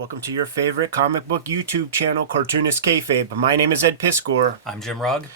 Welcome to your favorite comic book YouTube channel, Cartoonist Kayfabe. My name is Ed Piscor. I'm Jim Rugg.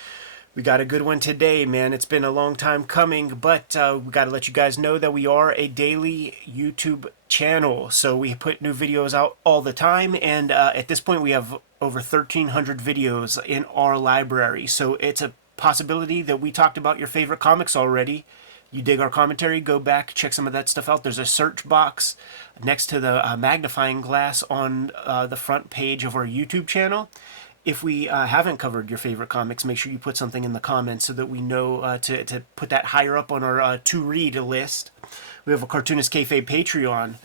We got a good one today, man. It's been a long time coming, but we got to let you guys know that we are a daily YouTube channel. So we put new videos out all the time, and at this point we have over 1,300 videos in our library. So it's a possibility that we talked about your favorite comics already. You dig our commentary, go back, check some of that stuff out. There's a search box next to the magnifying glass on the front page of our YouTube channel. If we haven't covered your favorite comics, make sure you put something in the comments so that we know to put that higher up on our to-read list. We have a Cartoonist Kayfabe Patreon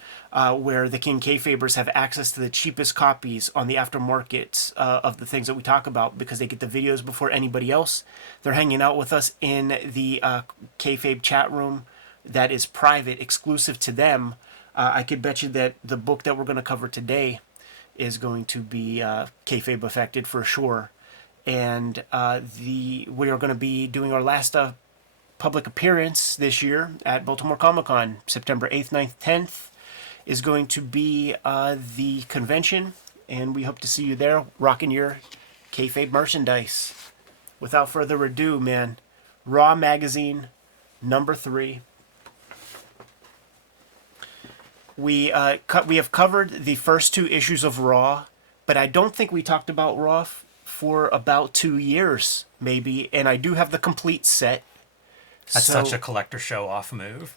where the King Kayfabers have access to the cheapest copies on the aftermarket of the things that we talk about because they get the videos before anybody else. They're hanging out with us in the Kayfabe chat room that is private, exclusive to them. I could bet you that the book that we're going to cover today is going to be Kayfabe affected for sure. And we are going to be doing our last public appearance this year at Baltimore Comic-Con. September 8th, 9th, 10th is going to be the convention, and we hope to see you there rocking your Kayfabe merchandise. Without further ado, man, Raw Magazine number 3. We have covered the first 2 issues of Raw, but I don't think we talked about Raw for about 2 years, maybe, and I do have the complete set. That's such a collector show-off move.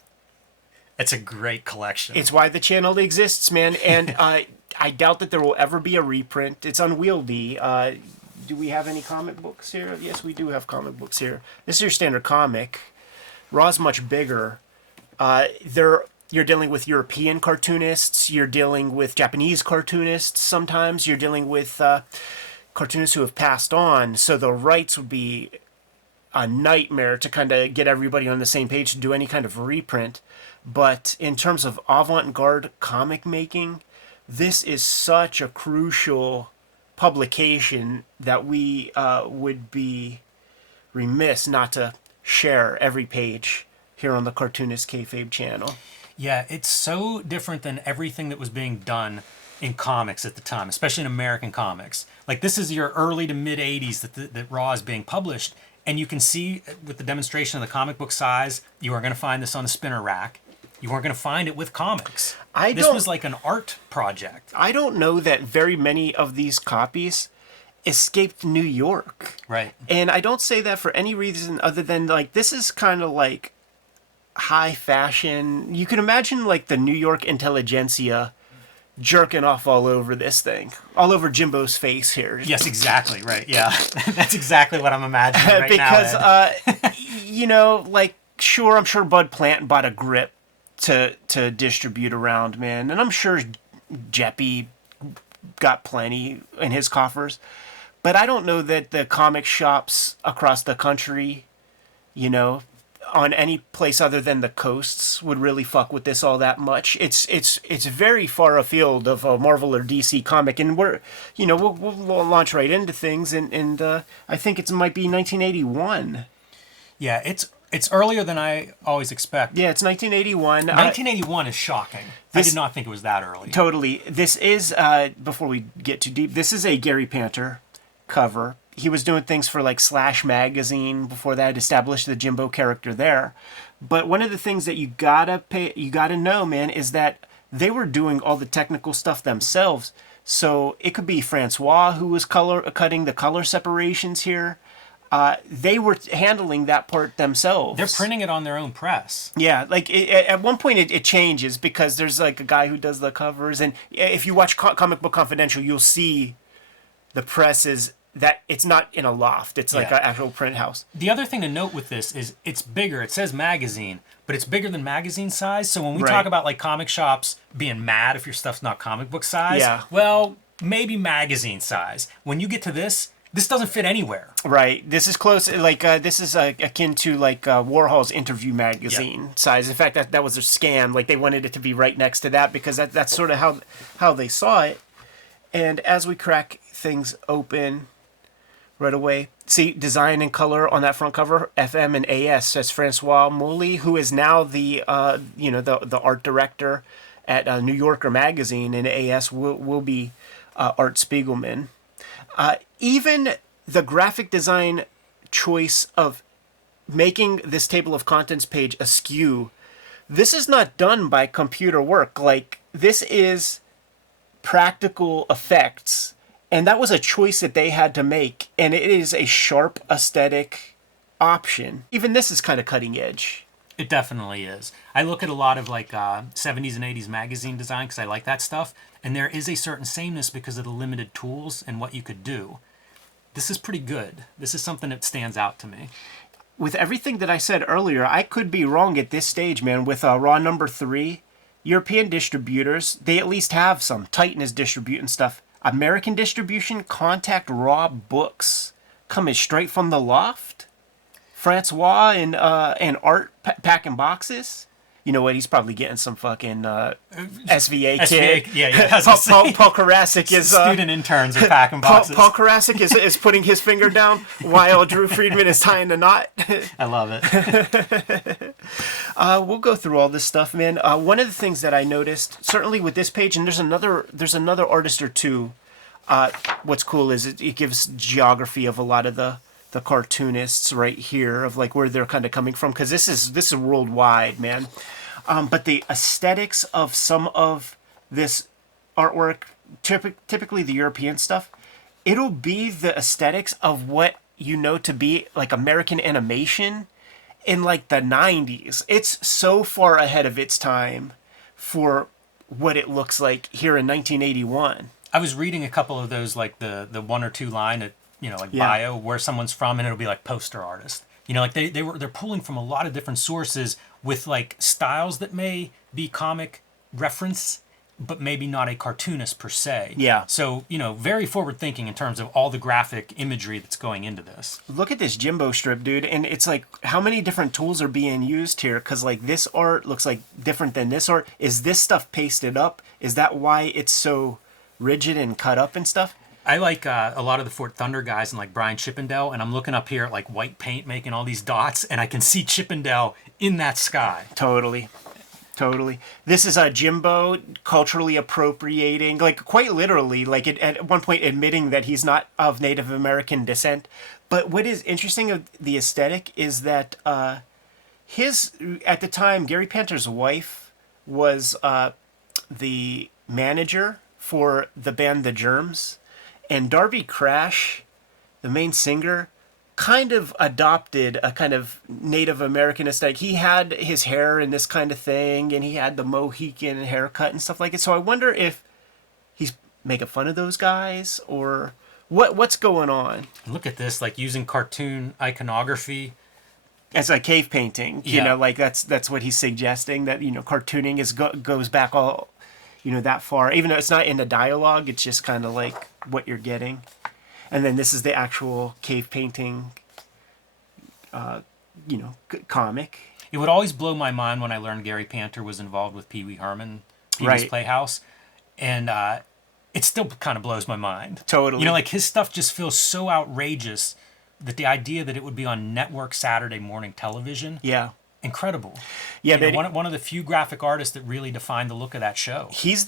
It's a great collection. It's why the channel exists, man, and I doubt that there will ever be a reprint. It's unwieldy. Do we have any comic books here? Yes, we do have comic books here. This is your standard comic. Raw's much bigger. You're dealing with European cartoonists. You're dealing with Japanese cartoonists sometimes. You're dealing with cartoonists who have passed on. So the rights would be a nightmare to kind of get everybody on the same page to do any kind of reprint. But in terms of avant-garde comic making, this is such a crucial publication that we would be remiss not to share every page here on the Cartoonist Kayfabe channel. Yeah, it's so different than everything that was being done in comics at the time, especially in American comics. Like, this is your early to mid-'80s that Raw is being published, and you can see with the demonstration of the comic book size, you are going to find this on the spinner rack. You weren't going to find it with comics. This was like an art project. I don't know that very many of these copies escaped New York. Right. And I don't say that for any reason other than, like, this is kind of like high fashion. You can imagine, like, the New York intelligentsia jerking off all over this thing. All over Jimbo's face here. Yes, exactly. Right. Yeah. That's exactly what I'm imagining right because, now. Because, like, sure, I'm sure Bud Plant bought a grip to distribute around, man. And I'm sure Jeppy got plenty in his coffers. But I don't know that the comic shops across the country, on any place other than the coasts would really fuck with this all that much. It's very far afield of a Marvel or DC comic, and we'll launch right into things, and I think it might be 1981. Yeah, it's earlier than I always expect. Yeah, it's 1981. 1981 is shocking. I did not think it was that early. Totally. This is, before we get too deep, this is a Geary Panter cover. He was doing things for like Slash magazine before that, established the Jimbo character there. But one of the things that you gotta know, man, is that they were doing all the technical stuff themselves. So it could be Francois who was cutting the color separations here. They were handling that part themselves. They're printing it on their own press. Yeah, like at one point it changes because there's like a guy who does the covers, and if you watch Comic Book Confidential, you'll see the press is that it's not in a loft. It's like an actual print house. The other thing to note with this is it's bigger. It says magazine, but it's bigger than magazine size. So when we talk about like comic shops being mad if your stuff's not comic book size, well, maybe magazine size. When you get to this doesn't fit anywhere. Right. This is close. Like this is akin to like Warhol's Interview magazine size. In fact, that was their scan. Like they wanted it to be right next to that because that's sort of how they saw it. And as we crack things open right away, see design and color on that front cover, FM and AS. That's Francois Mouly, who is now the art director at New Yorker magazine, and AS will be Art Spiegelman. Even the graphic design choice of making this table of contents page askew, this is not done by computer work. Like, this is practical effects, and that was a choice that they had to make, and it is a sharp aesthetic option. Even this is kind of cutting edge. It definitely is. I look at a lot of like 70s and 80s magazine design because I like that stuff, and there is a certain sameness because of the limited tools and what you could do. This is pretty good. This is something that stands out to me. With everything that I said earlier, I could be wrong at this stage, man. With Raw number 3, European distributors, they at least have some. Titan is distributing stuff. American distribution, contact Raw Books. Coming straight from the loft. Francois and Art packing boxes. You know what? He's probably getting some fucking SVA kid. Yeah. Paul Karasik is student interns are packing boxes. Paul Karasik is putting his finger down while Drew Friedman is tying the knot. I love it. We'll go through all this stuff, man. One of the things that I noticed, certainly with this page, and there's another artist or two. What's cool is it gives geography of a lot of the cartoonists right here, of like where they're kind of coming from, because this is worldwide, man. But the aesthetics of some of this artwork, typically the European stuff, it'll be the aesthetics of what you know to be like American animation in like the 90s. It's so far ahead of its time for what it looks like here in 1981. I was reading a couple of those, like the 1 or 2 line, bio, where someone's from, and it'll be like poster artist. Like they're pulling from a lot of different sources with like styles that may be comic reference, but maybe not a cartoonist per se. Yeah. So, very forward thinking in terms of all the graphic imagery that's going into this. Look at this Jimbo strip, dude. And it's like, how many different tools are being used here? Because like this art looks like different than this art. Is this stuff pasted up? Is that why it's so rigid and cut up and stuff? I like a lot of the Fort Thunder guys and like Brian Chippendale, and I'm looking up here at like white paint making all these dots, and I can see Chippendale in that sky. Totally. This is Jimbo culturally appropriating, like quite literally, like at one point admitting that he's not of Native American descent. But what is interesting of the aesthetic is that at the time, Gary Panter's wife was the manager for the band The Germs. And Darby Crash, the main singer, kind of adopted a kind of Native American aesthetic. He had his hair and this kind of thing, and he had the Mohican haircut and stuff like it. So I wonder if he's making fun of those guys, or what's going on. Look at this, like using cartoon iconography as a cave painting. Like that's what he's suggesting, that cartooning goes back all that far, even though it's not in the dialogue. It's just kind of like what you're getting. And then this is the actual cave painting comic. It would always blow my mind when I learned Gary Panter was involved with Pee Wee Herman, Pee-wee's Playhouse, and it still kind of blows my mind. Totally. Like his stuff just feels so outrageous that the idea that it would be on network Saturday morning television. Yeah. Incredible. Yeah, one of the few graphic artists that really defined the look of that show. He's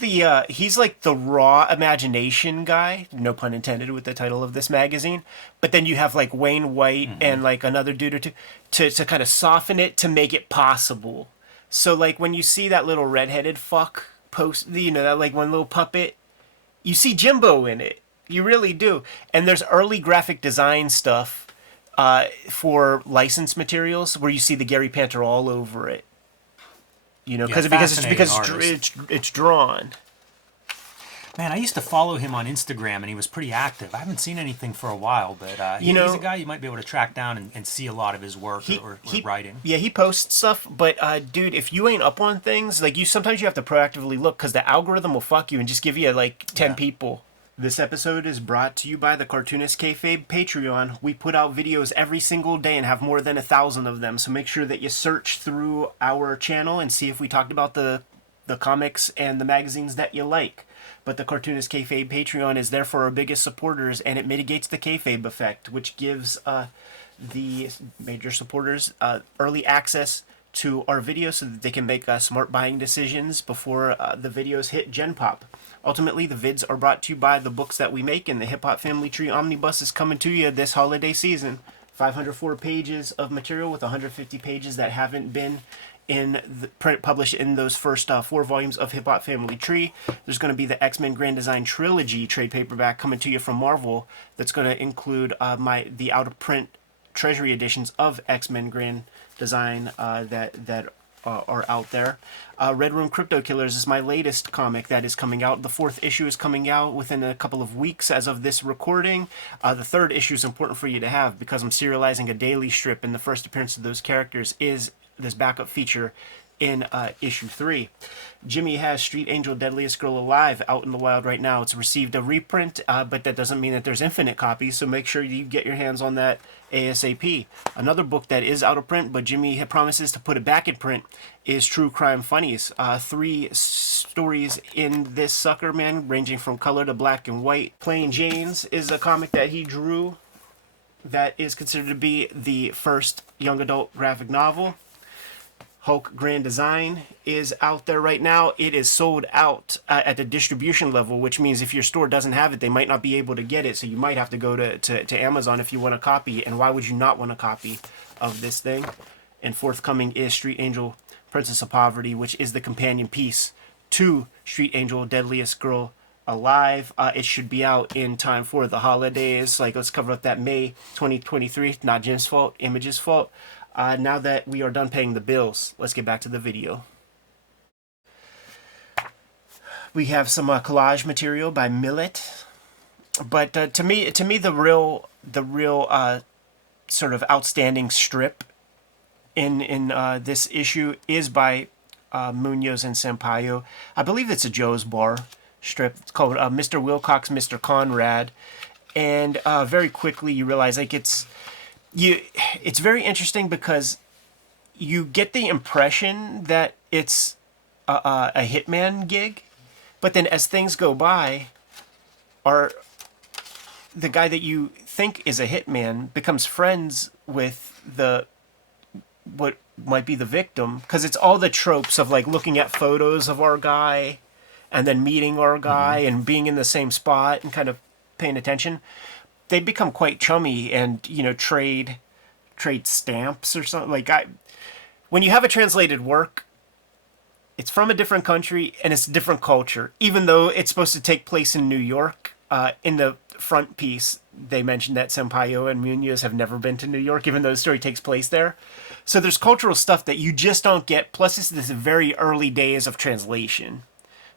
like the raw imagination guy, no pun intended with the title of this magazine. But then you have like Wayne White and like another dude or two to kind of soften it to make it possible. So like when you see that little redheaded fuck post, that like one little puppet, you see Jimbo in it. You really do. And there's early graphic design stuff for licensed materials where you see the Gary Panter all over it, because it's drawn. Man, I used to follow him on Instagram, and he was pretty active. I haven't seen anything for a while, but he's a guy you might be able to track down and see a lot of his work or writing. Yeah, he posts stuff, but dude, if you ain't up on things, like sometimes you have to proactively look, because the algorithm will fuck you and just give you like 10 people. This episode is brought to you by the Cartoonist Kayfabe Patreon. We put out videos every single day and have more than 1,000 of them, so make sure that you search through our channel and see if we talked about the comics and the magazines that you like. But the Cartoonist Kayfabe Patreon is there for our biggest supporters, and it mitigates the kayfabe effect, which gives the major supporters early access to our videos so that they can make smart buying decisions before the videos hit Gen Pop. Ultimately, the vids are brought to you by the books that we make, and the Hip Hop Family Tree Omnibus is coming to you this holiday season. 504 pages of material with 150 pages that haven't been published in those first 4 volumes of Hip Hop Family Tree. There's going to be the X-Men Grand Design Trilogy trade paperback coming to you from Marvel. That's going to include the out-of-print Treasury editions of X-Men Grand Design that are out there. Red Room Crypto Killers is my latest comic that is coming out. The 4th issue is coming out within a couple of weeks as of this recording. The 3rd issue is important for you to have because I'm serializing a daily strip, and the first appearance of those characters is this backup feature in issue 3. Jimmy has Street Angel Deadliest Girl Alive out in the wild right now. It's received a reprint, but that doesn't mean that there's infinite copies, so make sure you get your hands on that ASAP. Another book that is out of print, but Jimmy promises to put it back in print, is True Crime Funnies. 3 stories in this sucker, man, ranging from color to black and white. Plain Janes is a comic that he drew that is considered to be the first young adult graphic novel. Hulk Grand Design is out there right now. It is sold out at the distribution level, which means if your store doesn't have it, they might not be able to get it. So you might have to go to Amazon if you want a copy. And why would you not want a copy of this thing? And forthcoming is Street Angel Princess of Poverty, which is the companion piece to Street Angel Deadliest Girl Alive. It should be out in time for the holidays. Like, let's cover up that May 2023. Not Jim's fault, Image's fault. Now that we are done paying the bills, let's get back to the video. We have some collage material by Millet, but to me, the real sort of outstanding strip in this issue is by Munoz and Sampayo. I believe it's a Joe's Bar strip. It's called Mr. Wilcox, Mr. Conrad, and very quickly you realize like it's very interesting because you get the impression that it's a hitman gig, but then as things go by, the guy that you think is a hitman becomes friends with what might be the victim, because it's all the tropes of like looking at photos of our guy and then meeting our guy and being in the same spot and kind of paying attention. They become quite chummy and, trade stamps or something. Like, when you have a translated work, it's from a different country and it's a different culture. Even though it's supposed to take place in New York, in the front piece, they mentioned that Sampaio and Munoz have never been to New York, even though the story takes place there. So there's cultural stuff that you just don't get. Plus, this is the very early days of translation.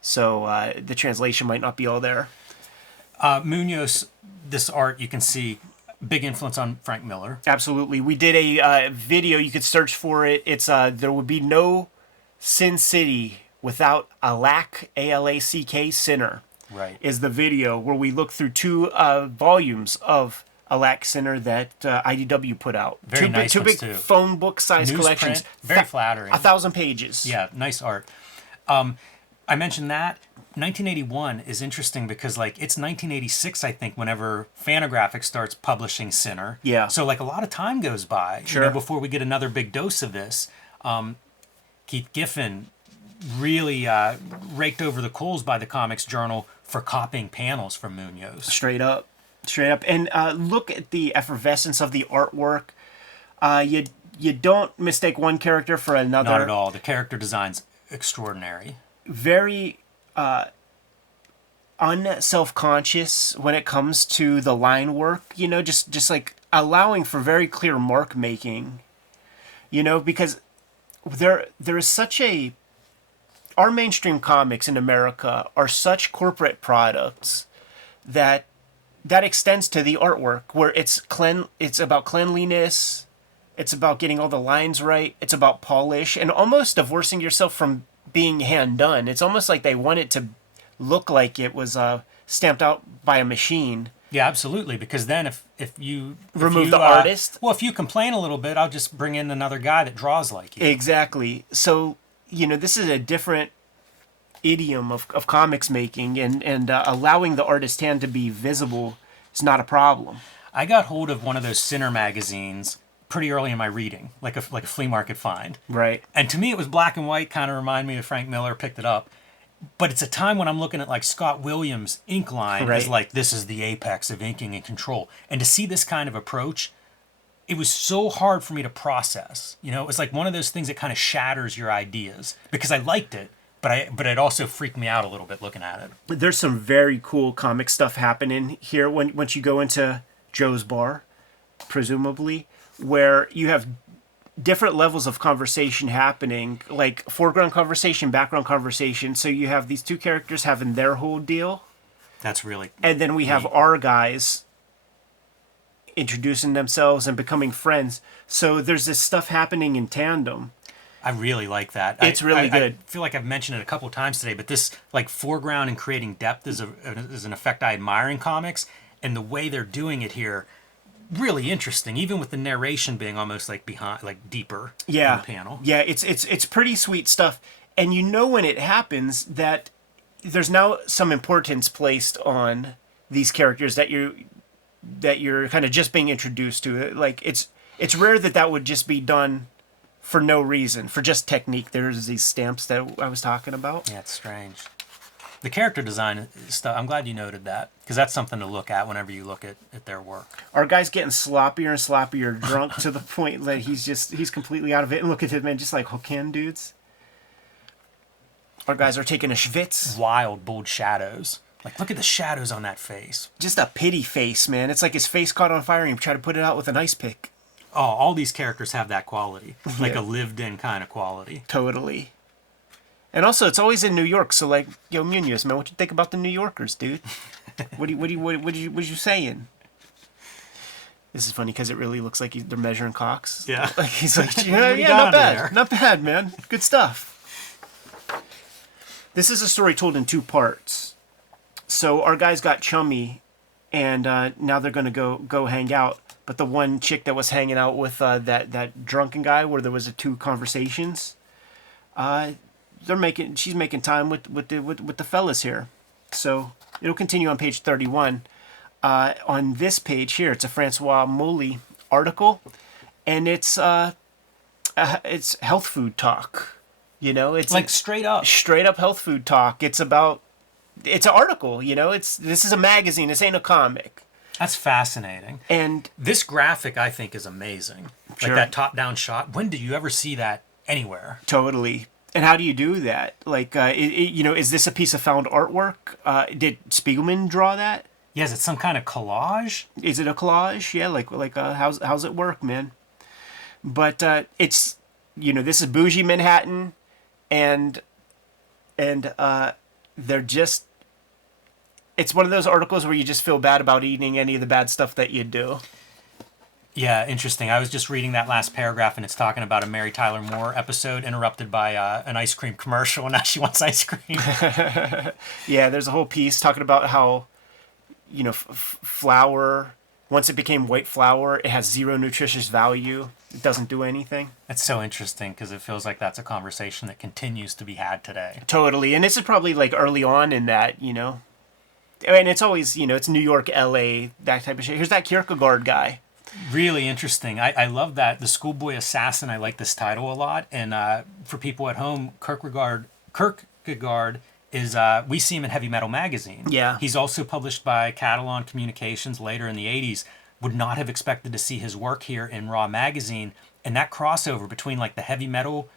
So the translation might not be all there. Munoz, this art, you can see big influence on Frank Miller. Absolutely. We did a video. You could search for it. It's there would be no Sin City without Alack, A-L-A-C-K, Sinner. Right. Is the video where we look through 2 volumes of Alack Sinner that IDW put out. Very nice two ones big too. phone book size collections. Very flattering. 1,000 pages. Yeah, nice art. I mentioned that 1981 is interesting because it's 1986, I think, whenever Fantagraphics starts publishing Sinner. Yeah. So a lot of time goes by, sure, before we get another big dose of this. Keith Giffen really raked over the coals by the Comics Journal for copying panels from Munoz. Straight up. And look at the effervescence of the artwork. You don't mistake one character for another. Not at all. The character design's extraordinary. Very unself-conscious when it comes to the line work, just like allowing for very clear mark making, because there is such our mainstream comics in America are such corporate products that extends to the artwork, where it's about cleanliness, it's about getting all the lines right, it's about polish, and almost divorcing yourself from being hand done. It's almost like they want it to look like it was stamped out by a machine. Yeah, absolutely. Because then if you remove the artist, well, if you complain a little bit, I'll just bring in another guy that draws like you. Exactly. So this is a different idiom of comics making, and allowing the artist's hand to be visible is not a problem. I got hold of one of those Sinner magazines pretty early in my reading, like a flea market find. Right. And to me, it was black and white, kind of reminded me of Frank Miller, picked it up. But it's a time when I'm looking at like Scott Williams' ink line as like, this is the apex of inking and control. And to see this kind of approach, it was so hard for me to process. You know, it was like one of those things that kind of shatters your ideas, because I liked it, but it also freaked me out a little bit looking at it. There's some very cool comic stuff happening here once you go into Joe's bar, presumably, where you have different levels of conversation happening, like foreground conversation, background conversation. So you have these two characters having their whole deal. That's really And then we have our guys introducing themselves and becoming friends. So there's this stuff happening in tandem. I really like that. It's really good. I feel like I've mentioned it a couple times today, but this like foreground and creating depth is an effect I admire in comics, and the way they're doing it here, really interesting. Even with the narration being almost like behind, like deeper in the panel. Yeah, it's pretty sweet stuff. And you know when it happens that there's now some importance placed on these characters that you're kind of just being introduced to. Like it's rare that would just be done for no reason, for just technique. There's these stamps that I was talking about. Yeah, it's strange. The character design stuff, I'm glad you noted that, because that's something to look at whenever you look at their work. Our guy's getting sloppier and sloppier drunk to the point that he's completely out of it. And look at him, man, just like hook hand dudes. Our guys are taking a schwitz. Wild, bold shadows. Like, look at the shadows on that face. Just a pity face, man. It's like his face caught on fire and he tried to put it out with an ice pick. Oh, all these characters have that quality. Like a lived-in kind of quality. Totally. And also, it's always in New York, so like, yo, Munoz, man, what you think about the New Yorkers, dude? What you saying? This is funny because it really looks like they're measuring cocks. Yeah. Like he's like, yeah, not bad, not bad, man, good stuff. This is a story told in two parts. So our guys got chummy, and now they're gonna go hang out. But the one chick that was hanging out with that drunken guy, where there was two conversations, she's making time with the fellas here. So it'll continue on page 31. On this page here, it's a Francois Molly article, and it's health food talk. You know, it's like straight up health food talk. It's an article. You know, this is a magazine. This ain't a comic. That's fascinating. And this graphic, I think, is amazing. Sure. Like that top-down shot. When did you ever see that anywhere? Totally. And how do you do that? Like, is this a piece of found artwork? Did Spiegelman draw that? Yeah, is it some kind of collage? Is it a collage? Yeah, like how's it work, man? But it's, this is bougie Manhattan, and they're just. It's one of those articles where you just feel bad about eating any of the bad stuff that you do. Yeah, interesting. I was just reading that last paragraph, and it's talking about a Mary Tyler Moore episode interrupted by an ice cream commercial, and now she wants ice cream. Yeah, there's a whole piece talking about how, flour, once it became white flour, it has zero nutritious value. It doesn't do anything. It's so interesting because it feels like that's a conversation that continues to be had today. Totally. And this is probably like early on in that, And it's always, it's New York, LA, that type of shit. Here's that Kierkegaard guy. Really interesting. I love that. The Schoolboy Assassin, I like this title a lot. And for people at home, Kierkegaard is, we see him in Heavy Metal Magazine. Yeah. He's also published by Catalan Communications later in the 80s. Would not have expected to see his work here in Raw Magazine. And that crossover between like the heavy metal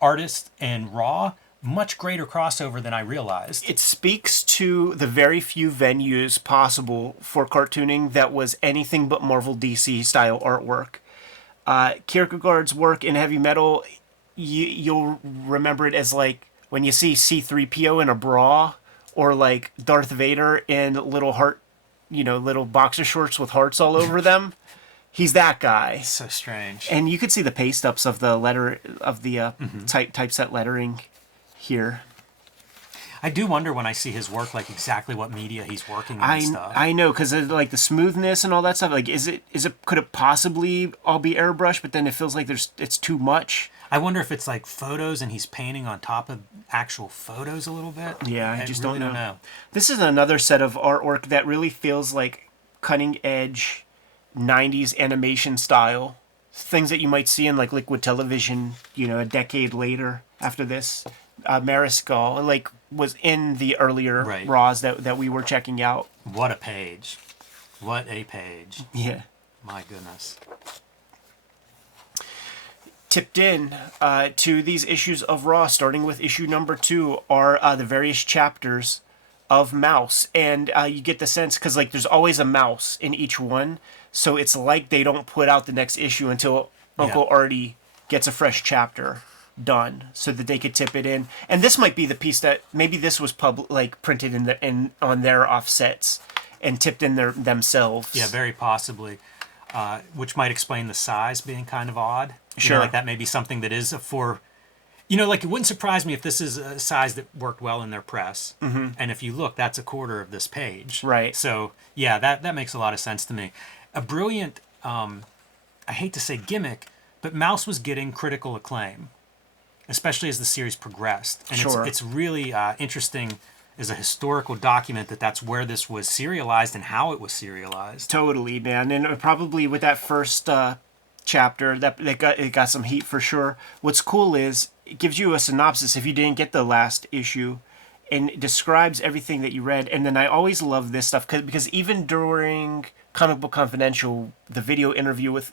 artist and Raw, much greater crossover than I realized. It speaks to the very few venues possible for cartooning that was anything but Marvel DC style artwork. Kierkegaard's work in heavy metal, you'll remember it as like when you see C-3PO in a bra, or like Darth Vader in little boxer shorts with hearts all over them. He's that guy. So strange. And you could see the paste ups of the letter of the typeset lettering here. I do wonder when I see his work, like exactly what media he's working in and stuff. I know, because like the smoothness and all that stuff. Like, could it possibly all be airbrushed? But then it feels like it's too much. I wonder if it's like photos and he's painting on top of actual photos a little bit. Yeah, I just really don't know. This is another set of artwork that really feels like cutting edge 90s animation style. things that you might see in like Liquid Television, you know, a decade later after this. Mariscal, like, was in the earlier Right. Raws that we were checking out. What a page. What a page. Yeah. My goodness. Tipped in to these issues of Raw, starting with issue number 2, are the various chapters of Maus. And you get the sense, because like there's always a mouse in each one, so it's like they don't put out the next issue until Uncle Artie gets a fresh chapter done, so that they could tip it in. And this might be the piece that maybe this was printed in on their offsets and tipped in themselves. Yeah, very possibly. Which might explain the size being kind of odd. Sure. You know, like that may be something that is for, you know, like it wouldn't surprise me if this is a size that worked well in their press. Mm-hmm. And if you look, that's a quarter of this page. Right. So yeah, that makes a lot of sense to me. A brilliant, I hate to say gimmick, but Maus was getting critical acclaim, especially as the series progressed. And Sure. it's really interesting as a historical document that's where this was serialized and how it was serialized. Totally, man. And probably with that first chapter, that it got some heat for sure. What's cool is it gives you a synopsis if you didn't get the last issue, and it describes everything that you read. And then I always love this stuff because even during Comic Book Confidential, the video interview with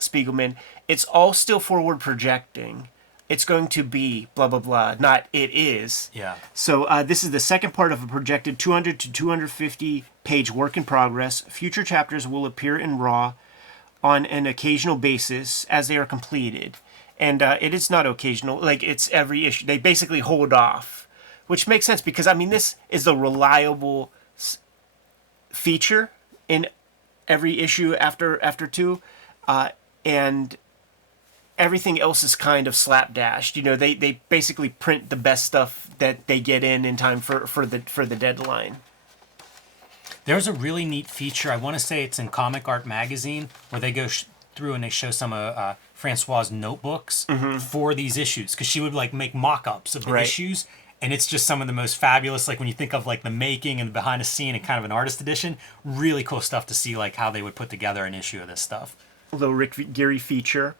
Spiegelman, it's all still forward projecting. It's going to be blah, blah, blah, not it is. Yeah. So this is the second part of a projected 200 to 250 page work in progress. Future chapters will appear in Raw on an occasional basis as they are completed. And it is not occasional, like it's every issue. They basically hold off, which makes sense because, I mean, this is the reliable feature in every issue after 2. And everything else is kind of slapdashed. You know, they basically print the best stuff that they get in time for the deadline. There's a really neat feature. I want to say it's in Comic Art Magazine where they go through and they show some of Francois's notebooks for these issues, because she would like make mock-ups of the issues, and it's just some of the most fabulous. Like when you think of like the making and the behind the scene and kind of an artist edition, really cool stuff to see like how they would put together an issue of this stuff. A little Rick Geary feature.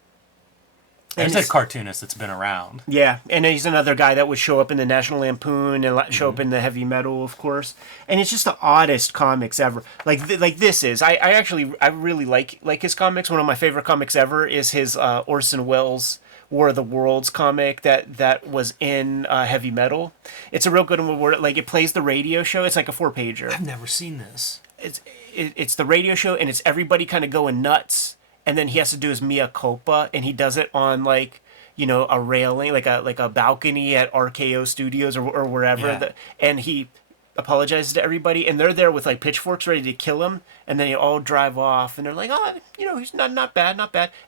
There's a cartoonist that's been around. Yeah, and he's another guy that would show up in the National Lampoon and show up in the Heavy Metal, of course. And it's just the oddest comics ever. Like this is. I really like his comics. One of my favorite comics ever is his Orson Welles War of the Worlds comic that was in Heavy Metal. It's a real good one where like it plays the radio show. It's like a 4-pager. I've never seen this. It's the radio show, and it's everybody kind of going nuts. And then he has to do his mea culpa, and he does it on like, you know, a railing, like a balcony at RKO Studios or wherever. Yeah. And he apologizes to everybody, and they're there with like pitchforks ready to kill him, and then they all drive off, and they're like, oh, you know, he's not bad.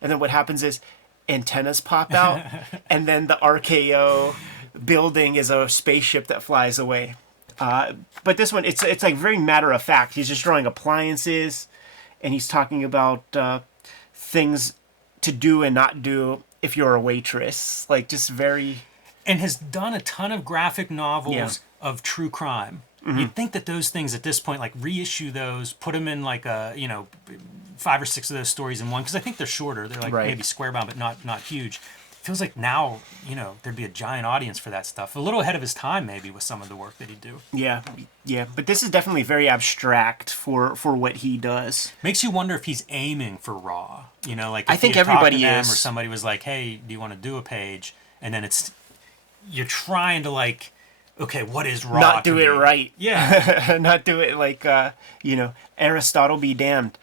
And then what happens is antennas pop out, and then the RKO building is a spaceship that flies away. But this one, it's like very matter of fact. He's just drawing appliances, and he's talking about things to do and not do if you're a waitress. Like just very... And has done a ton of graphic novels of true crime. You'd think that those things at this point, like reissue those, put them in like a, you know, 5 or 6 of those stories in one, because I think they're shorter. They're like maybe square bound, but not huge. Feels like now, you know, there'd be a giant audience for that stuff. A little ahead of his time, maybe, with some of the work that he'd do. Yeah. But this is definitely very abstract for what he does. Makes you wonder if he's aiming for Raw. You know, like if I think he had talked everybody to them, is. or somebody was like, "Hey, do you want to do a page?" And then you're trying to like, okay, what is Raw? Not do it right. Yeah. Not do it like you know, Aristotle be damned.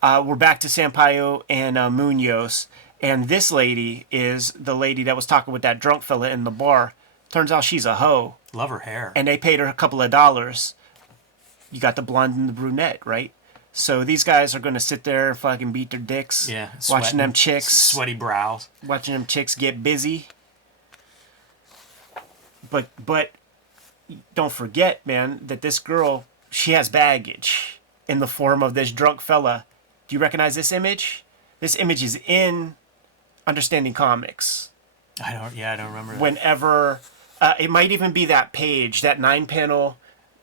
We're back to Sampayo and Munoz. And this lady is the lady that was talking with that drunk fella in the bar. Turns out she's a hoe. Love her hair. And they paid her a couple of dollars. You got the blonde and the brunette, right? So these guys are going to sit there and fucking beat their dicks. Yeah. Watching them chicks. Sweaty brows. Watching them chicks get busy. But don't forget, man, that this girl, she has baggage in the form of this drunk fella. Do you recognize this image? This image is in Understanding Comics. I don't remember that. Whenever, it might even be that page, that 9-panel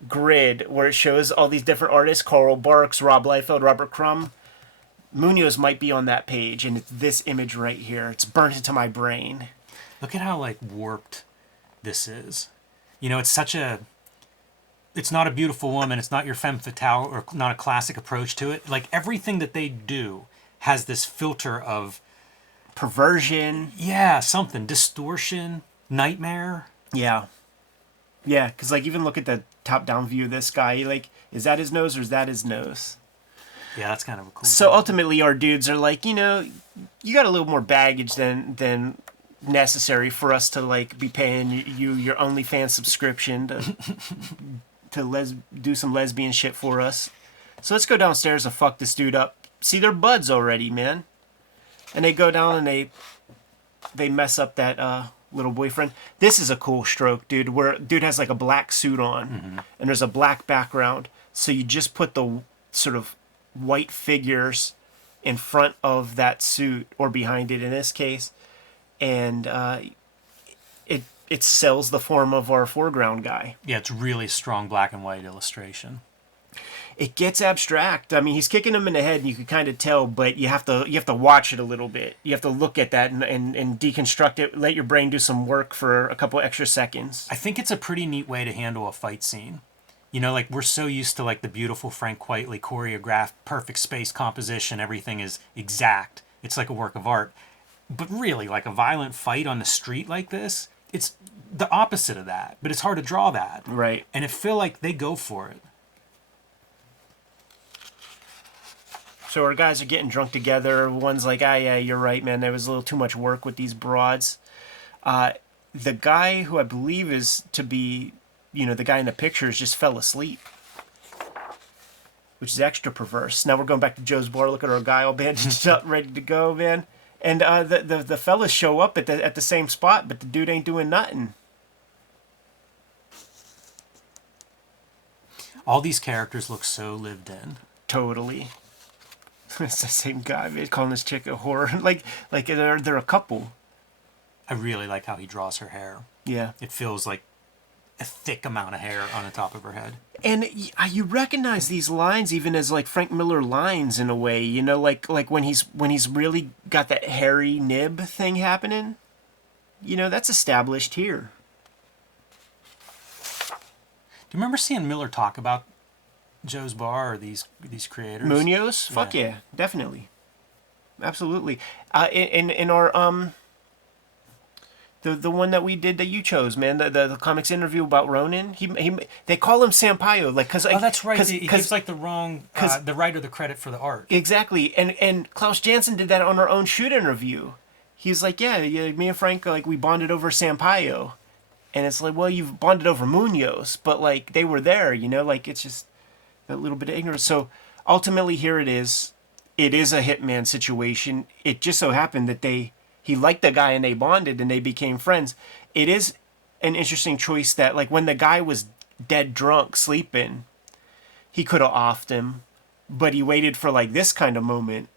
grid where it shows all these different artists, Carl Barks, Rob Liefeld, Robert Crumb. Munoz might be on that page, and it's this image right here. It's burnt into my brain. Look at how like warped this is. You know, it's not a beautiful woman. It's not your femme fatale or not a classic approach to it. Like everything that they do has this filter of perversion. Yeah, something. Distortion, nightmare. Yeah. Yeah, because like even look at the top-down view of this guy. Like, is that his nose or is that his nose? Yeah, that's kind of a cool So ultimately our dudes are like, you know, you got a little more baggage than necessary for us to like be paying you your OnlyFans subscription to do some lesbian shit for us. So let's go downstairs and fuck this dude up. See, they're buds already, man. And they go down and they mess up that little boyfriend. This is a cool stroke, dude, where dude has like a black suit on and there's a black background. So you just put the sort of white figures in front of that suit or behind it in this case, and it sells the form of our foreground guy. Yeah, it's really strong black and white illustration. It gets abstract. I mean, he's kicking him in the head, and you can kind of tell, but you have to watch it a little bit. You have to look at that and deconstruct it. Let your brain do some work for a couple extra seconds. I think it's a pretty neat way to handle a fight scene. You know, like we're so used to like the beautiful Frank Whiteley choreographed, perfect space composition. Everything is exact. It's like a work of art. But really, like a violent fight on the street like this, it's the opposite of that. But it's hard to draw that. Right. And it feel like they go for it. So our guys are getting drunk together. One's like, yeah, you're right, man. There was a little too much work with these broads. The guy who I believe is to be, you know, the guy in the pictures just fell asleep, which is extra perverse. Now we're going back to Joe's bar. Look at our guy all bandaged up, ready to go, man. And the fellas show up at the same spot, but the dude ain't doing nothing. All these characters look so lived in. Totally. It's the same guy, man, calling this chick a whore. like they're a couple. I really like how he draws her hair. Yeah. It feels like a thick amount of hair on the top of her head. And you recognize these lines even as like Frank Miller lines in a way, you know, like when he's really got that hairy nib thing happening. You know, that's established here. Do you remember seeing Miller talk about Joe's Bar or these creators? Munoz? Fuck yeah, definitely. Absolutely. In our the one that we did that you chose, man, the comics interview about Ronin, they call him Sampayo, like, cause oh, that's right. He gives like the wrong the writer the credit for the art. Exactly, and Klaus Janson did that on our own shoot interview. He's like, yeah, me and Frank, like, we bonded over Sampayo, and it's like, well, you've bonded over Munoz, but like they were there, you know, like it's just that little bit of ignorance. So ultimately, here it is. It is a hitman situation. It just so happened that he liked the guy and they bonded and they became friends. It is an interesting choice that, like, when the guy was dead drunk, sleeping, he could have offed him, but he waited for, like, this kind of moment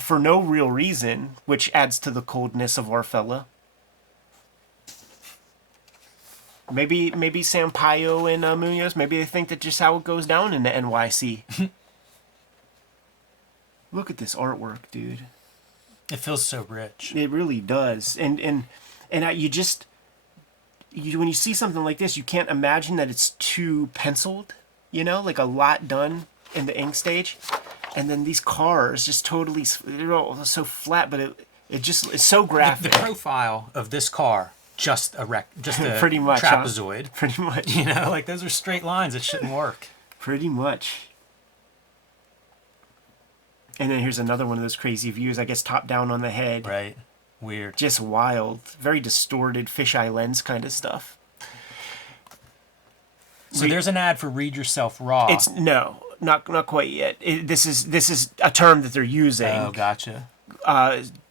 for no real reason, which adds to the coldness of our fella. Maybe Sampayo and Munoz, maybe they think that's just how it goes down in the NYC. Look at this artwork, dude. It feels so rich. It really does. And when you see something like this, you can't imagine that it's too penciled, you know, like a lot done in the ink stage. And then these cars just totally, they're all so flat, but it just is so graphic. The profile of this car, just a pretty much, trapezoid. Huh? Pretty much. You know, like those are straight lines. It shouldn't work. Pretty much. And then here's another one of those crazy views, I guess top down on the head. Right. Weird. Just wild. Very distorted fisheye lens kind of stuff. So there's an ad for Read Yourself Raw. It's not quite yet. This is a term that they're using. Oh, gotcha.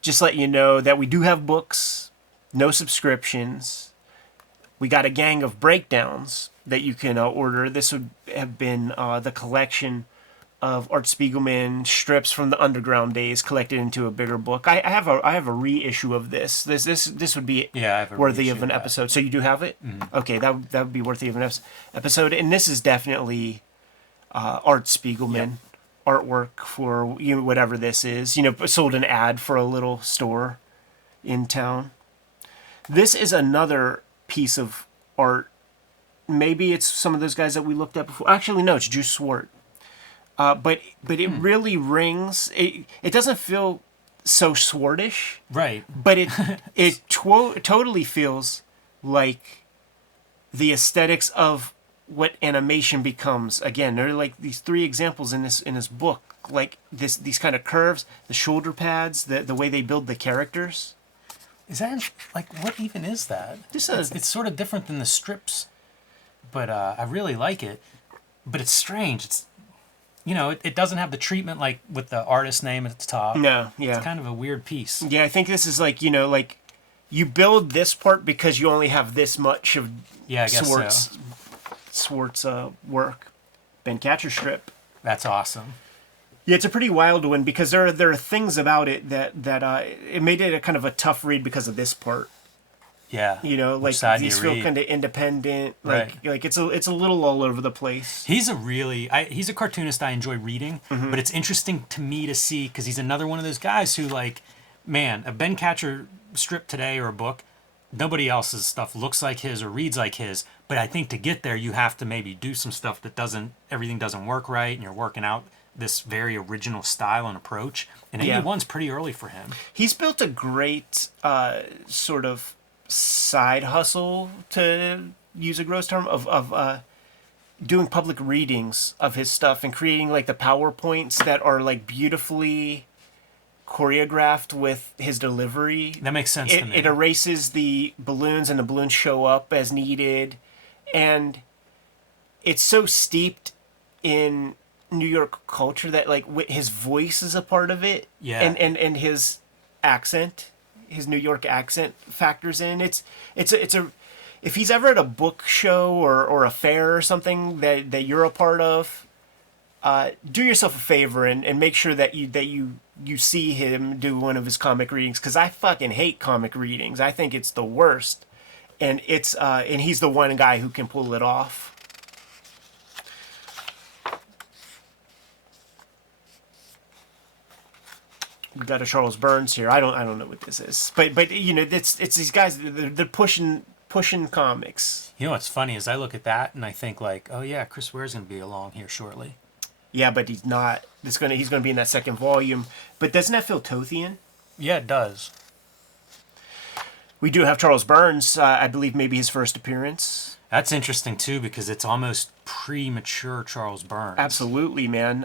Just let you know that we do have books, no subscriptions. We got a gang of breakdowns that you can order. This would have been the collection of Art Spiegelman strips from the underground days collected into a bigger book. I have a reissue of this. This would be worthy of an episode. So you do have it? Mm-hmm. Okay, that would be worthy of an episode. And this is definitely Art Spiegelman. artwork for whatever this is. Sold an ad for a little store in town. This is another piece of art. Maybe it's some of those guys that we looked at before. Actually, no, it's Drew Swart. But it really rings. It doesn't feel so Swartish, Right. but it totally feels like the aesthetics of what animation becomes. Again, there are like these three examples in this book, like these kind of curves, the shoulder pads, the way they build the characters. Is that like what even is that? It's sort of different than the strips, but I really like it. But it's strange. It's it doesn't have the treatment like with the artist name at the top. No, yeah, it's kind of a weird piece. Yeah, I think this is like like you build this part because you only have this much of I guess Swart's work. Ben Katchor strip. That's awesome. Yeah, it's a pretty wild one because there are things about it that it made it a kind of a tough read because of this part. Yeah. Like these feel kind of independent. Like it's a little all over the place. He's a cartoonist I enjoy reading, but it's interesting to me to see because he's another one of those guys who a Ben Katchor strip today or a book, nobody else's stuff looks like his or reads like his. But I think to get there, you have to maybe do some stuff that everything doesn't work right, and you're working out this very original style and approach. And 81's pretty early for him. He's built a great sort of side hustle, to use a gross term, of doing public readings of his stuff and creating like the PowerPoints that are like beautifully choreographed with his delivery. That makes sense to me. It erases the balloons and the balloons show up as needed. And it's so steeped in New York culture that like his voice is a part of it. Yeah. And his accent, his New York accent factors in. It's a if he's ever at a book show or a fair or something that you're a part of, do yourself a favor and make sure that you see him do one of his comic readings, because I fucking hate comic readings. I think it's the worst, and and he's the one guy who can pull it off. We got a Charles Burns here. I don't know what this is, but it's these guys. They're pushing comics. What's funny is I look at that and I think like, oh yeah, Chris Ware's gonna be along here shortly. Yeah, but he's not. He's gonna be in that second volume. But doesn't that feel Tothian? Yeah, it does. We do have Charles Burns. I believe maybe his first appearance. That's interesting too because it's almost premature Charles Burns. Absolutely, man.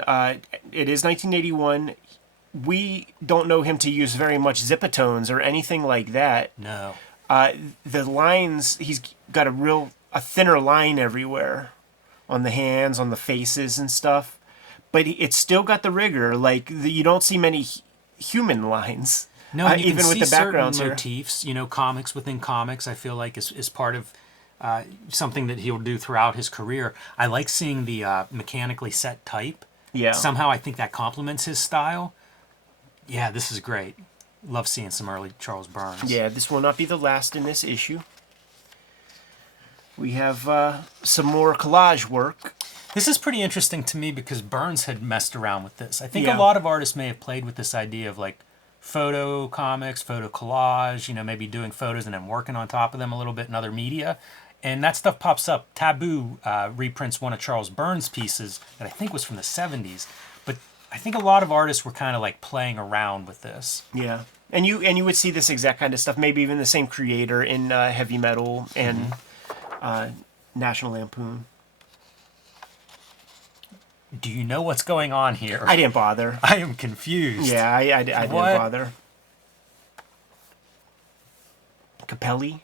It is 1981. We don't know him to use very much zipatones or anything like that. No. The lines, he's got a thinner line everywhere, on the hands, on the faces and stuff. But it's still got the rigor. Like you don't see many human lines. No, you even can with see the backgrounds certain here. motifs. Comics within comics. I feel like is part of something that he'll do throughout his career. I like seeing the mechanically set type. Yeah. Somehow I think that complements his style. Yeah, this is great. Love seeing some early Charles Burns. Yeah, this will not be the last in this issue. We have some more collage work. This is pretty interesting to me because Burns had messed around with this. I think Yeah. a lot of artists may have played with this idea of like photo comics, photo collage, maybe doing photos and then working on top of them a little bit in other media. And that stuff pops up. Taboo reprints one of Charles Burns' pieces that I think was from the 70s. But I think a lot of artists were kind of like playing around with this. Yeah. And you would see this exact kind of stuff, maybe even the same creator in Heavy Metal and National Lampoon. Do you know what's going on here? I didn't bother. I am confused. Yeah, I didn't What? bother. Capelli,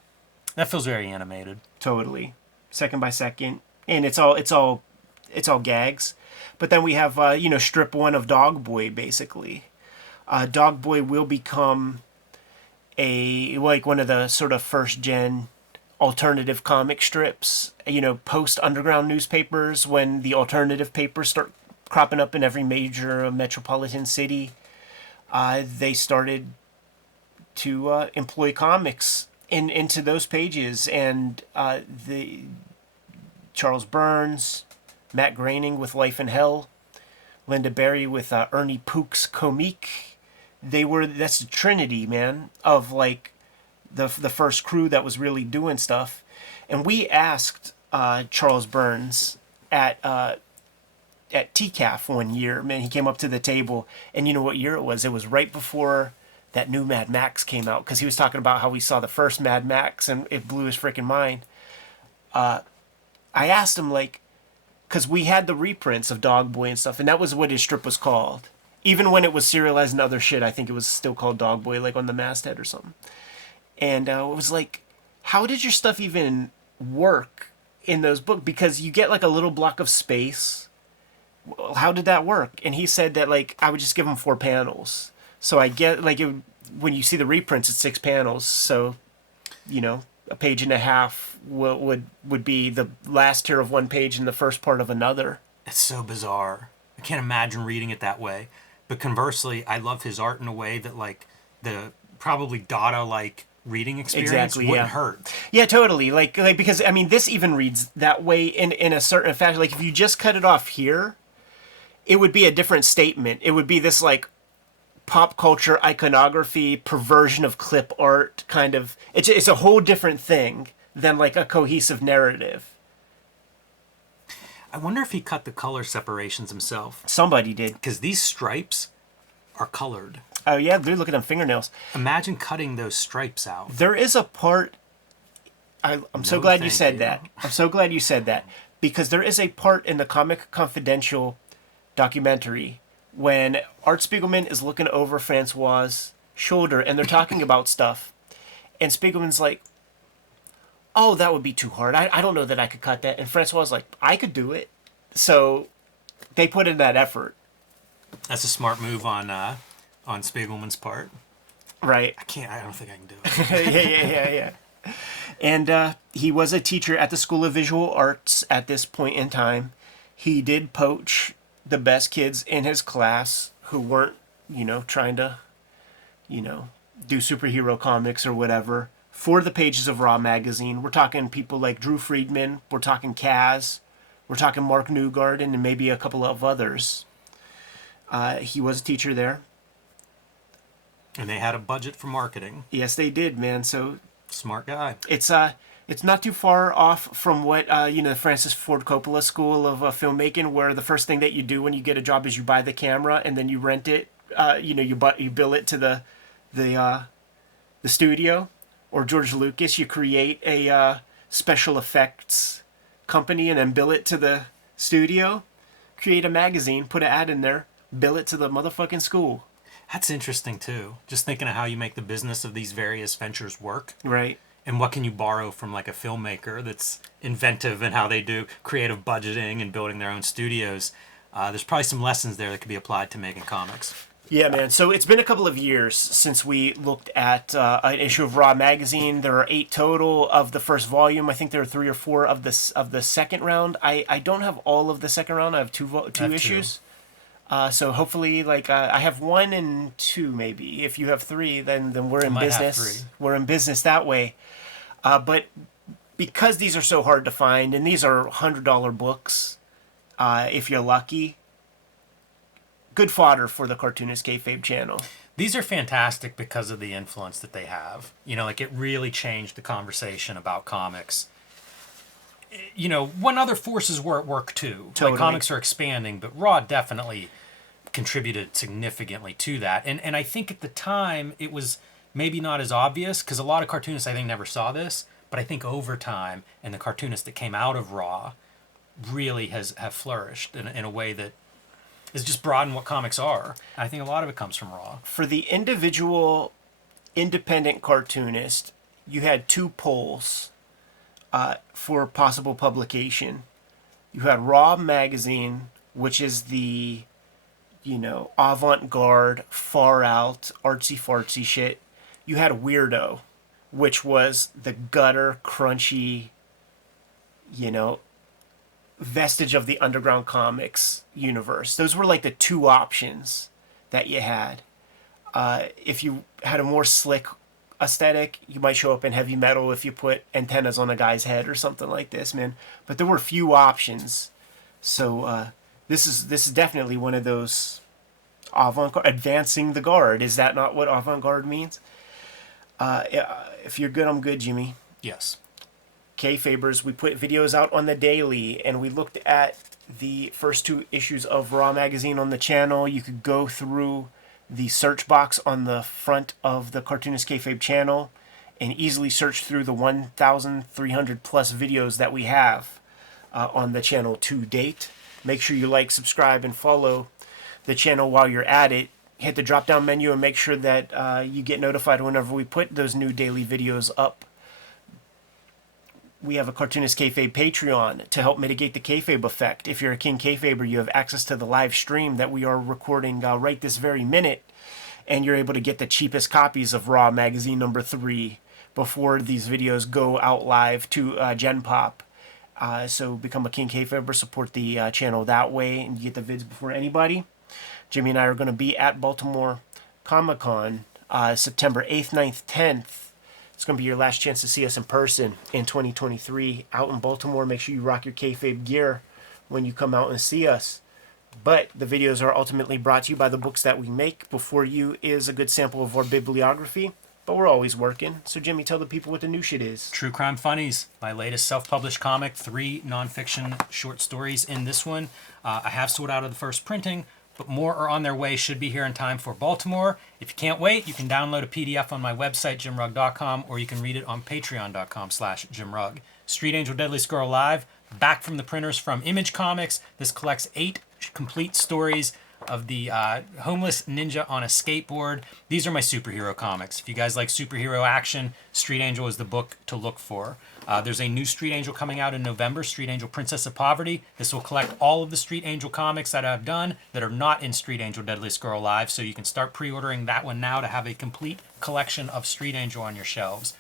That feels very animated. totally, second by second, and it's all gags. But then we have strip one of Dog Boy basically. Dog Boy will become one of the sort of first gen alternative comic strips, post underground newspapers, when the alternative papers start cropping up in every major metropolitan city. They started to employ comics into those pages, and the Charles Burns, Matt Groening with Life in Hell, Linda Berry with Ernie Pook's Comique. That's the trinity, man, of like the first crew that was really doing stuff. And we asked Charles Burns at TCAF one year, man. He came up to the table, and you know what year it was? It was right before that new Mad Max came out, because he was talking about how we saw the first Mad Max and it blew his freaking mind. I asked him, like, because we had the reprints of Dog Boy and stuff, and that was what his strip was called. Even when it was serialized and other shit, I think it was still called Dog Boy, like on the masthead or something. And it was like, how did your stuff even work in those books? Because you get like a little block of space. How did that work? And he said that, like, I would just give him 4 panels. So I get, like, when you see the reprints, it's 6 panels. So, you know, a page and a half would be the last tier of one page and the first part of another. It's so bizarre. I can't imagine reading it that way. But conversely, I love his art in a way that, like, the probably Dada-like reading experience wouldn't hurt. Yeah, totally. Like because, I mean, this even reads that way in a certain fashion. Like, if you just cut it off here, it would be a different statement. It would be this, like, pop culture iconography, perversion of clip art kind of. It's a whole different thing than, like, a cohesive narrative. I wonder if he cut the color separations himself. Somebody did. Because these stripes are colored. Oh, yeah, dude, look at them fingernails. Imagine cutting those stripes out. There is a part... I'm so glad you said that. I'm so glad you said that. Because there is a part in the Comic Confidential documentary when Art Spiegelman is looking over Francois' shoulder and they're talking about stuff. And Spiegelman's like, oh, that would be too hard. I don't know that I could cut that. And Francois is like, I could do it. So they put in that effort. That's a smart move on Spiegelman's part. Right. I don't think I can do it. Yeah. And he was a teacher at the School of Visual Arts at this point in time. He did poach the best kids in his class who weren't, trying to, do superhero comics or whatever for the pages of Raw magazine. We're talking people like Drew Friedman. We're talking Kaz. We're talking Mark Newgarden and maybe a couple of others. He was a teacher there. And they had a budget for marketing. Yes, they did, man. So smart guy. It's not too far off from what the Francis Ford Coppola School of filmmaking, where the first thing that you do when you get a job is you buy the camera and then you rent it. You bill it to the studio. Or George Lucas, you create a special effects company and then bill it to the studio. Create a magazine, put an ad in there, bill it to the motherfucking school. That's interesting, too. Just thinking of how you make the business of these various ventures work. Right. And what can you borrow from, like, a filmmaker that's inventive in how they do creative budgeting and building their own studios. There's probably some lessons there that could be applied to making comics. Yeah, man. So it's been a couple of years since we looked at an issue of Raw magazine. There are 8 total of the first volume. I think there are 3 or 4 of the second round. I don't have all of the second round. I have two issues. So hopefully, I have 1 and 2 maybe. If you have 3, then we're in business. We're in business that way. But because these are so hard to find, and these are $100 books, if you're lucky. Good fodder for the Cartoonist Kayfabe channel. These are fantastic because of the influence that they have. It really changed the conversation about comics. When other forces were at work too. Totally. Like, comics are expanding, but Raw definitely contributed significantly to that. And I think at the time it was maybe not as obvious because a lot of cartoonists I think never saw this, but I think over time and the cartoonists that came out of Raw really have flourished in a way that is just broaden what comics are. I think a lot of it comes from Raw. For the individual independent cartoonist, you had 2 polls for possible publication. You had Raw magazine, which is the, avant-garde, far-out, artsy-fartsy shit. You had Weirdo, which was the gutter, crunchy, vestige of the underground comics universe. Those were like the 2 options that you had. If you had a more slick aesthetic, you might show up in heavy metal if you put antennas on a guy's head or something like this, man. But there were few options. So This is definitely one of those avant-garde, advancing the guard. Is that not what avant-garde means? If you're good, I'm good, Jimmy. Yes. Kayfabers, we put videos out on the daily, and we looked at the first 2 issues of Raw magazine on the channel. You could go through the search box on the front of the Cartoonist Kayfabe channel and easily search through the 1,300 plus videos that we have on the channel to date. Make sure you like, subscribe, and follow the channel while you're at it. Hit the drop down menu and make sure that you get notified whenever we put those new daily videos up. We have a Cartoonist Kayfabe Patreon to help mitigate the kayfabe effect. If you're a King Kayfaber, you have access to the live stream that we are recording right this very minute, and you're able to get the cheapest copies of Raw magazine number 3 before these videos go out live to Gen Pop. So become a King Kayfaber, support the channel that way, and you get the vids before anybody. Jimmy and I are going to be at Baltimore Comic Con September 8th, 9th, 10th. It's going to be your last chance to see us in person in 2023 out in Baltimore. Make sure you rock your kayfabe gear when you come out and see us. But the videos are ultimately brought to you by the books that we make. Before you is a good sample of our bibliography, but we're always working. So Jimmy, tell the people what the new shit is. True Crime Funnies, my latest self-published comic, 3 nonfiction short stories in this one. I have sold out of the first printing, but more are on their way, should be here in time for Baltimore. If you can't wait, you can download a PDF on my website, jimrugg.com, or you can read it on patreon.com/jimrugg. Street Angel Deadly Squirrel Live, back from the printers from Image Comics. This collects 8 complete stories of the homeless ninja on a skateboard. These are my superhero comics. If you guys like superhero action, Street Angel is the book to look for. There's a new Street Angel coming out in November, Street Angel Princess of Poverty. This will collect all of the Street Angel comics that I've done that are not in Street Angel Deadly Squirrel Live, so you can start pre-ordering that one now to have a complete collection of Street Angel on your shelves.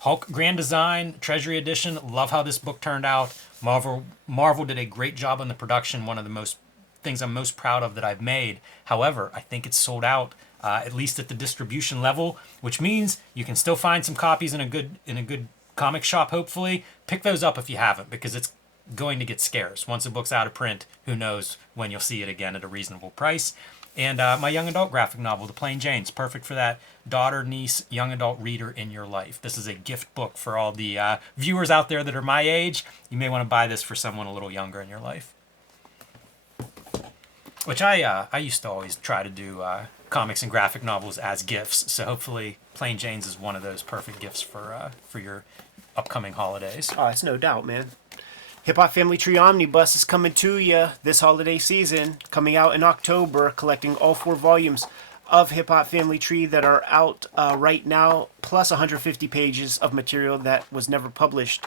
Hulk Grand Design, Treasury Edition. Love how this book turned out. Marvel did a great job on the production, one of the most things I'm most proud of that I've made. However, I think it's sold out, at least at the distribution level, which means you can still find some copies in a good comic shop, hopefully. Pick those up if you haven't, because it's going to get scarce. Once a book's out of print, who knows when you'll see it again at a reasonable price. And my young adult graphic novel, The Plain Janes, perfect for that daughter, niece, young adult reader in your life. This is a gift book for all the viewers out there that are my age. You may want to buy this for someone a little younger in your life. Which I used to always try to do comics and graphic novels as gifts. So hopefully Plain Janes is one of those perfect gifts for your upcoming holidays. Oh, it's no doubt, man. Hip Hop Family Tree Omnibus is coming to you this holiday season, coming out in October, collecting all 4 volumes of Hip Hop Family Tree that are out right now, plus 150 pages of material that was never published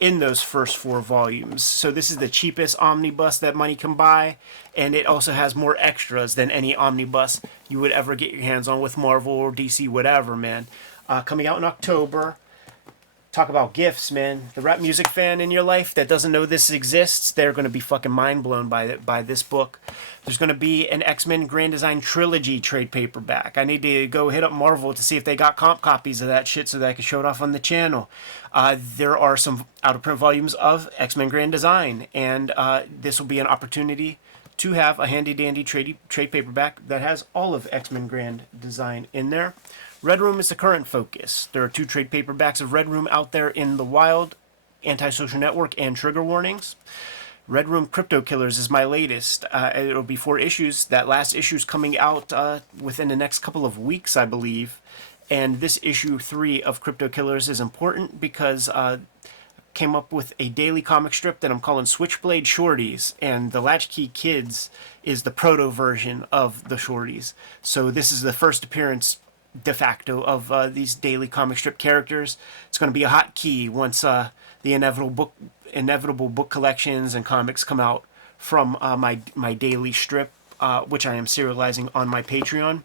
in those first 4 volumes. So this is the cheapest omnibus that money can buy, and it also has more extras than any omnibus you would ever get your hands on with Marvel or DC, whatever, man. Coming out in October. Talk about gifts, man. The rap music fan in your life that doesn't know this exists, they're going to be fucking mind blown by this book. There's going to be an X-Men Grand Design Trilogy trade paperback. I need to go hit up Marvel to see if they got comp copies of that shit so that I can show it off on the channel. There are some out-of-print volumes of X-Men Grand Design, and this will be an opportunity to have a handy-dandy trade paperback that has all of X-Men Grand Design in there. Red Room is the current focus. There are 2 trade paperbacks of Red Room out there in the wild, Antisocial Network and Trigger Warnings. Red Room Crypto Killers is my latest. It'll be 4 issues. That last issue is coming out within the next couple of weeks, I believe. And this issue 3 of Crypto Killers is important because came up with a daily comic strip that I'm calling Switchblade Shorties, and the Latchkey Kids is the proto version of the Shorties. So this is the first appearance de facto of these daily comic strip characters. It's going to be a hot key once the inevitable book collections and comics come out from my daily strip, which I am serializing on my Patreon.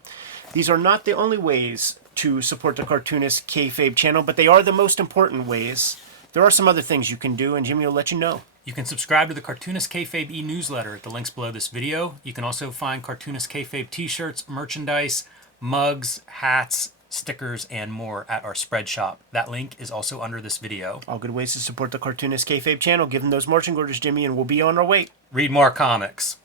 These are not the only ways to support the Cartoonist Kayfabe channel, but they are the most important ways. There are some other things you can do, and Jimmy will let you know. You can subscribe to the Cartoonist Kayfabe e-newsletter at the links below this video. You can also find Cartoonist Kayfabe t-shirts, merchandise, mugs, hats, stickers, and more at our spread shop. That link is also under this video. All good ways to support the Cartoonist Kayfabe channel. Give them those marching orders, Jimmy, and we'll be on our way. Read more comics.